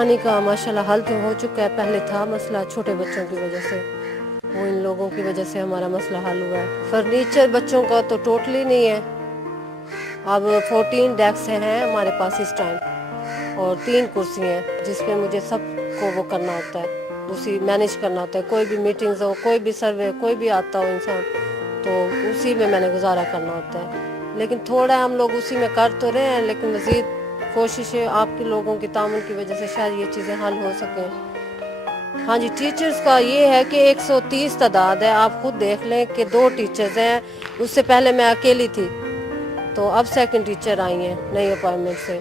پانی کا ماشاءاللہ حل تو ہو چکا ہے، پہلے تھا مسئلہ چھوٹے بچوں کی وجہ سے، وہ ان لوگوں کی وجہ سے ہمارا مسئلہ حل ہوا ہے۔ فرنیچر بچوں کا تو ٹوٹلی نہیں ہے، اب 14 ڈیسک ہیں ہمارے پاس اس ٹائم، اور 3 کرسی ہیں جس پہ مجھے سب کو وہ کرنا ہوتا ہے، اسی مینیج کرنا ہوتا ہے، کوئی بھی میٹنگز ہو، کوئی بھی سروے، کوئی بھی آتا ہو انسان، تو اسی میں نے گزارا کرنا ہوتا ہے۔ لیکن تھوڑا ہم لوگ اسی میں کر تو رہے ہیں، لیکن مزید کوششیں آپ کے لوگوں کی تعاون کی وجہ سے شاید یہ چیزیں حل ہو سکیں۔ ہاں جی، ٹیچرز کا یہ ہے کہ 130 تعداد ہے، آپ خود دیکھ لیں کہ 2 ٹیچرز ہیں، اس سے پہلے میں اکیلی تھی، تو اب سیکنڈ ٹیچر آئی ہیں نئی اپائنٹمنٹ سے،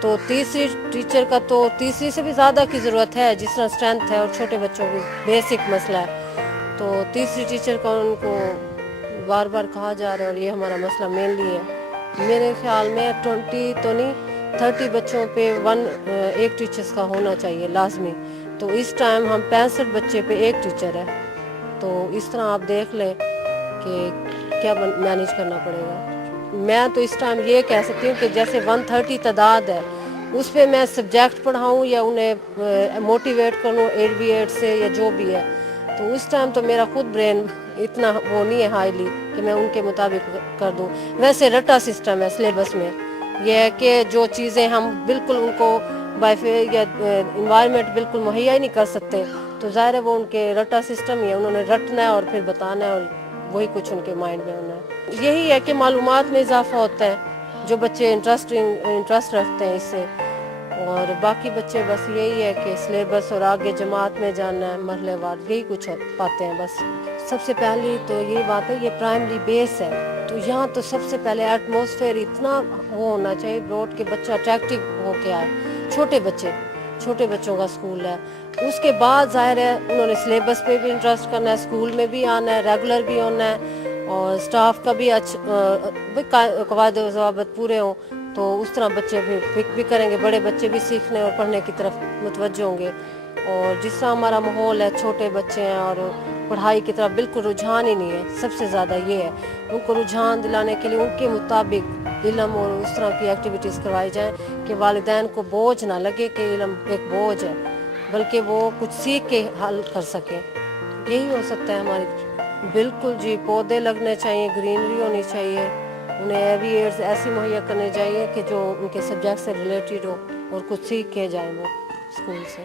تو تیسری ٹیچر کا تو تیسری سے بھی زیادہ کی ضرورت ہے، جس طرح اسٹرینتھ ہے اور چھوٹے بچوں کی بیسک مسئلہ ہے، تو تیسری ٹیچر کا ان کو بار بار کہا جا رہا ہے، اور یہ ہمارا مسئلہ مینلی ہے۔ میرے خیال میں 20 تو نہیں 30 بچوں پہ ایک ٹیچرز کا ہونا چاہیے لازمی، تو اس ٹائم ہم 65 بچے پہ ایک ٹیچر ہے، تو اس طرح آپ دیکھ لیں کہ کیا مینیج کرنا پڑے گا۔ میں تو اس ٹائم یہ کہہ سکتی ہوں کہ جیسے 130 تعداد ہے، اس پہ میں سبجیکٹ پڑھاؤں یا انہیں موٹیویٹ کروں ایڈویٹ سے یا جو بھی ہے، تو اس ٹائم تو میرا خود برین اتنا وہ نہیں ہے ہائیلی کہ میں ان کے مطابق کر دوں۔ ویسے رٹا سسٹم ہے سلیبس میں، یہ ہے کہ جو چیزیں ہم بالکل ان کو یا انوائرمنٹ بالکل مہیا ہی نہیں کر سکتے، تو ظاہر ہے وہ ان کے رٹا سسٹم ہی ہے، انہوں نے رٹنا ہے اور پھر بتانا ہے، اور وہی کچھ ان کے مائنڈ میں ہونا ہے۔ یہی ہے کہ معلومات میں اضافہ ہوتا ہے، جو بچے انٹرسٹ رکھتے ہیں اس سے، اور باقی بچے بس یہی ہے کہ سلیبس اور آگے جماعت میں جانا ہے مرحلے وار، یہی کچھ پاتے ہیں بس۔ سب سے پہلی تو یہی بات ہے، یہ پرائمری بیس ہے، تو یہاں تو سب سے پہلے ایٹماسفیئر اتنا وہ ہونا چاہیے روڈ کے بچہ اٹریکٹیو ہو کے آئے، چھوٹے بچوں کا اسکول ہے، اس کے بعد ظاہر ہے انہوں نے سلیبس پہ بھی انٹرسٹ کرنا ہے، اسکول میں بھی آنا ہے، ریگولر بھی ہونا ہے، اور اسٹاف کا بھی قواعد و ضوابط پورے ہوں، تو اس طرح بچے بھی پک بھی کریں گے، بڑے بچے بھی سیکھنے اور پڑھنے کی طرف متوجہ ہوں گے۔ اور جس طرح ہمارا ماحول ہے، چھوٹے بچے ہیں اور پڑھائی کی طرف بالکل رجحان ہی نہیں ہے، سب سے زیادہ یہ ہے، ان کو رجحان دلانے کے لیے ان کے مطابق علم اور اس طرح کی ایکٹیویٹیز کروائی جائیں کہ والدین کو بوجھ نہ لگے کہ علم ایک بوجھ ہے، بلکہ وہ کچھ سیکھ کے حل کر سکیں، یہی ہو سکتا ہے ہماری۔ بالکل جی، پودے لگنے چاہیے، گرینری ہونی چاہیے، انہیں ایویئرز ایسی مہیا کرنے چاہیے کہ جو ان کے سبجیکٹ سے ریلیٹڈ ہو اور کچھ سیکھ کے جائیں وہ اسکول سے۔